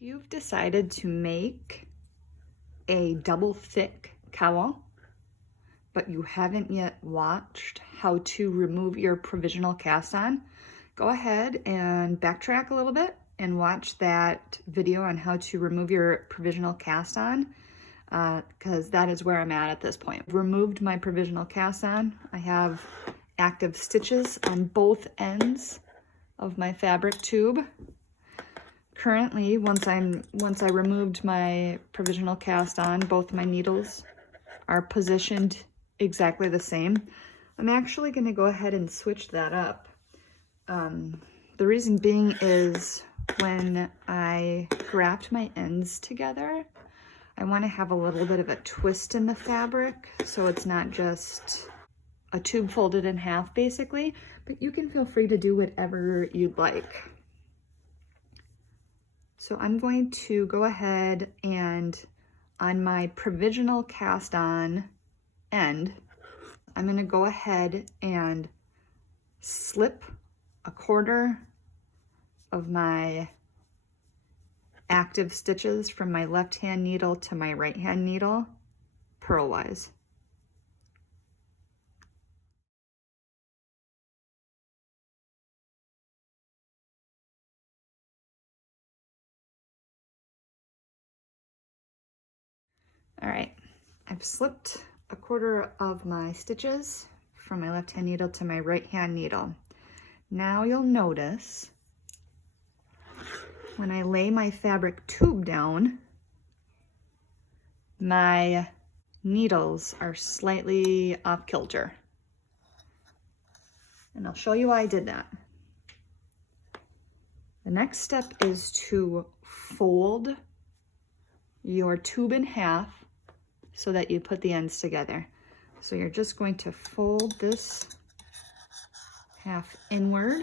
If you've decided to make a double thick cowl, but you haven't yet watched how to remove your provisional cast on, go ahead and backtrack a little bit and watch that video on how to remove your provisional cast on, because that is where I'm at this point. I've removed my provisional cast on. I have active stitches on both ends of my fabric tube. Currently, once I removed my provisional cast on, both my needles are positioned exactly the same. I'm actually going to go ahead and switch that up. The reason being is when I graft my ends together, I want to have a little bit of a twist in the fabric, so it's not just a tube folded in half basically, but you can feel free to do whatever you'd like. So I'm going to go ahead and on my provisional cast on end, I'm going to go ahead and slip a quarter of my active stitches from my left hand needle to my right hand needle purlwise. All right, I've slipped a quarter of my stitches from my left hand needle to my right hand needle. Now you'll notice when I lay my fabric tube down, my needles are slightly off kilter. And I'll show you why I did that. The next step is to fold your tube in half so that you put the ends together. So you're just going to fold this half inward.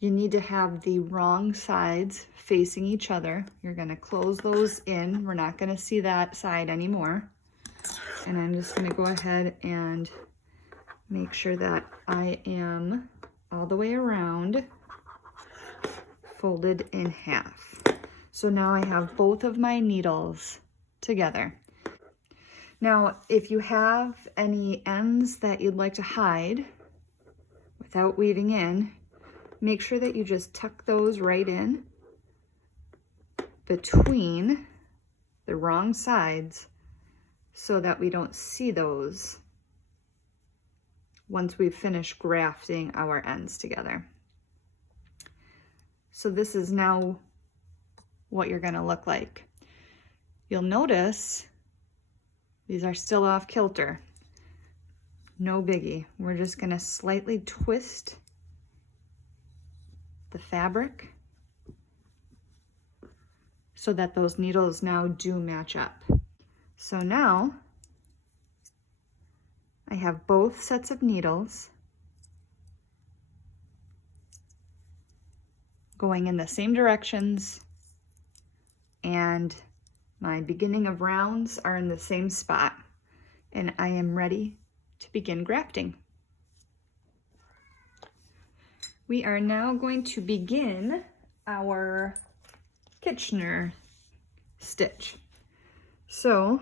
You need to have the wrong sides facing each other. You're going to close those in. We're not going to see that side anymore. And I'm just going to go ahead and make sure that I am all the way around folded in half. So now I have both of my needles together. Now, if you have any ends that you'd like to hide without weaving in, make sure that you just tuck those right in between the wrong sides so that we don't see those once we've finished grafting our ends together. So this is now what you're going to look like. You'll notice these are still off kilter. No biggie. We're just going to slightly twist the fabric so that those needles now do match up. So now I have both sets of needles going in the same directions, and my beginning of rounds are in the same spot, and I am ready to begin grafting. We are now going to begin our Kitchener stitch. So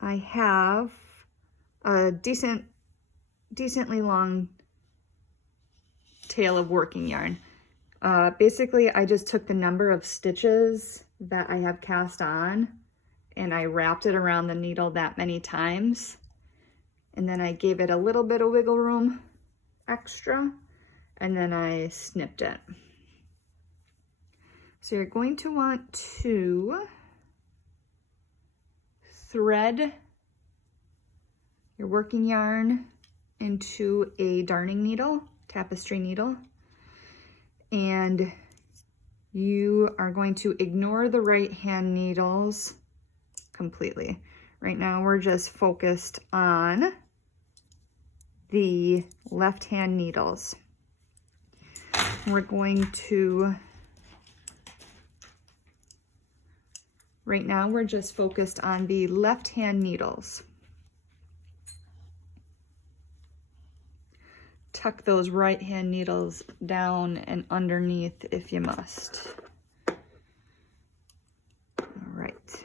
I have a decently long tail of working yarn. Basically, I just took the number of stitches that I have cast on and I wrapped it around the needle that many times. And then I gave it a little bit of wiggle room extra, and then I snipped it. So you're going to want to thread your working yarn into a darning needle, tapestry needle, and you are going to ignore the right hand needles completely. Right now we're just focused on the left hand needles. We're going to, right now we're just focused on the left hand needles. tuck those right hand needles down and underneath if you must. All right.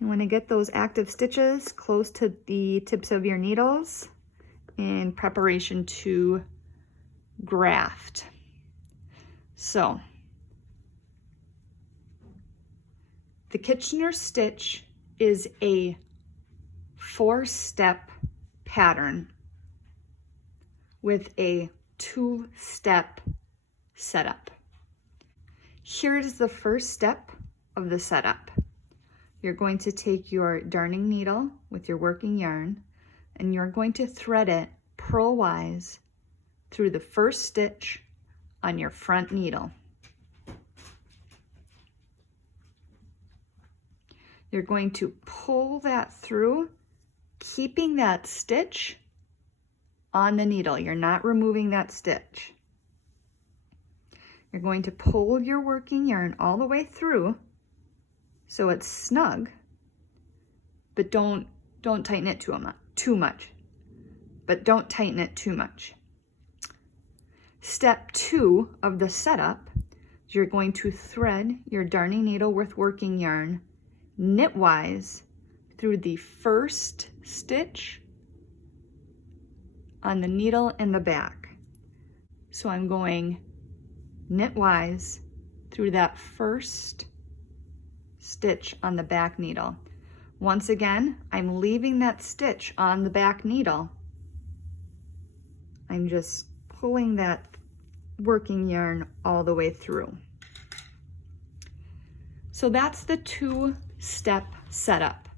You want to get those active stitches close to the tips of your needles in preparation to graft. So the Kitchener stitch is a 4-step pattern with a 2-step setup. Here is the first step of the setup. You're going to take your darning needle with your working yarn and you're going to thread it purlwise through the first stitch on your front needle. You're going to pull that through, keeping that stitch on the needle. You're not removing that stitch. You're going to pull your working yarn all the way through so it's snug, but don't tighten it too much. But don't tighten it too much. Step 2 of the setup, you're going to thread your darning needle with working yarn knitwise through the first stitch on the needle in the back. So I'm going knitwise through that first stitch on the back needle. Once again, I'm leaving that stitch on the back needle. I'm just pulling that working yarn all the way through. So that's the 2-step setup.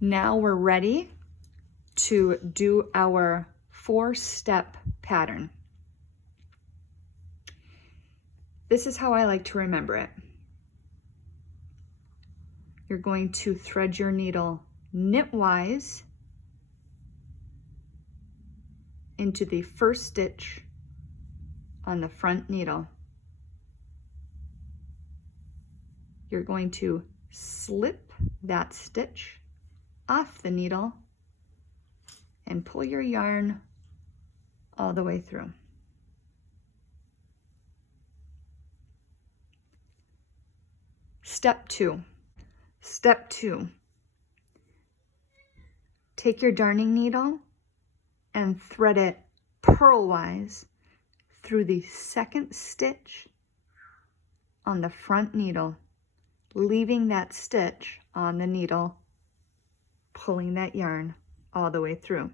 Now we're ready to do our 4-step pattern. This is how I like to remember it. You're going to thread your needle knitwise into the first stitch on the front needle. You're going to slip that stitch off the needle and pull your yarn all the way through. Step 2. Step 2. Take your darning needle and thread it purlwise through the second stitch on the front needle, leaving that stitch on the needle, pulling that yarn all the way through.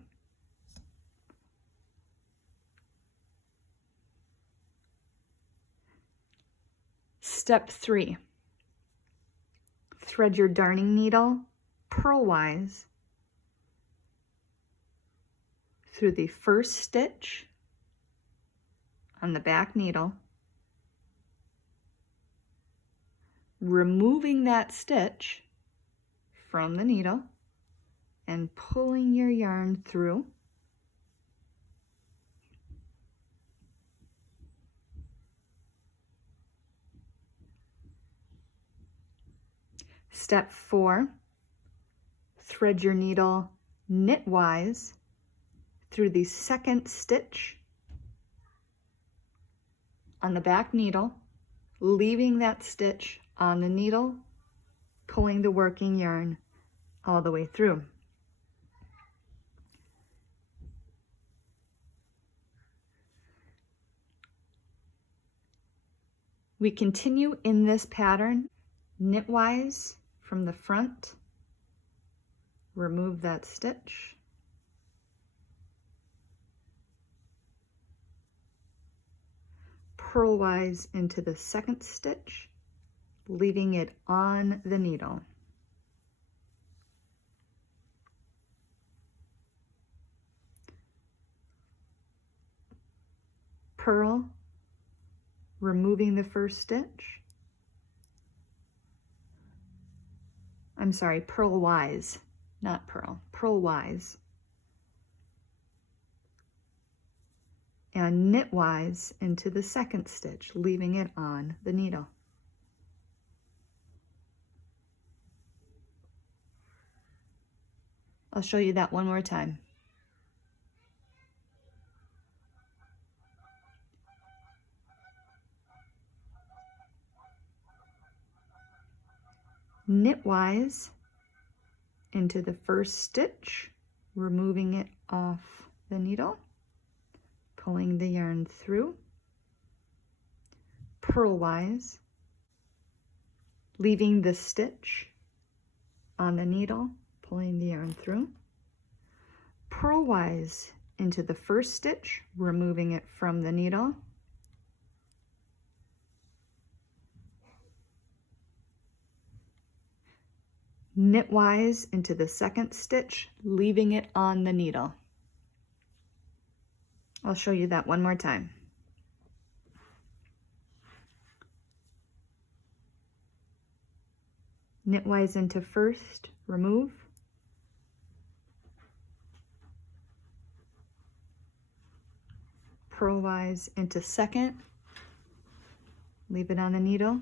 Step 3. Thread your darning needle purlwise through the first stitch on the back needle, removing that stitch from the needle and pulling your yarn through. Step 4, thread your needle knitwise through the second stitch on the back needle, leaving that stitch on the needle, pulling the working yarn all the way through. We continue in this pattern knitwise from the front, remove that stitch, purlwise into the second stitch, leaving it on the needle. Purl, removing the first stitch. I'm sorry, purlwise, not purl, purlwise. And knitwise into the second stitch, leaving it on the needle. I'll show you that one more time. knitwise into the first stitch, removing it off the needle, pulling the yarn through, purlwise, leaving the stitch on the needle, pulling the yarn through, purlwise into the first stitch, removing it from the needle, knitwise into the second stitch, leaving it on the needle. I'll show you that one more time. Knitwise into first, remove, purlwise into second, leave it on the needle,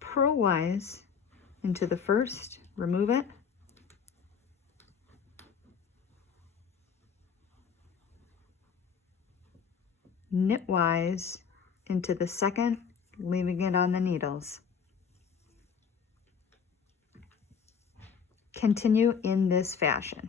purlwise into the first, remove it, knitwise into the second, leaving it on the needles. Continue in this fashion.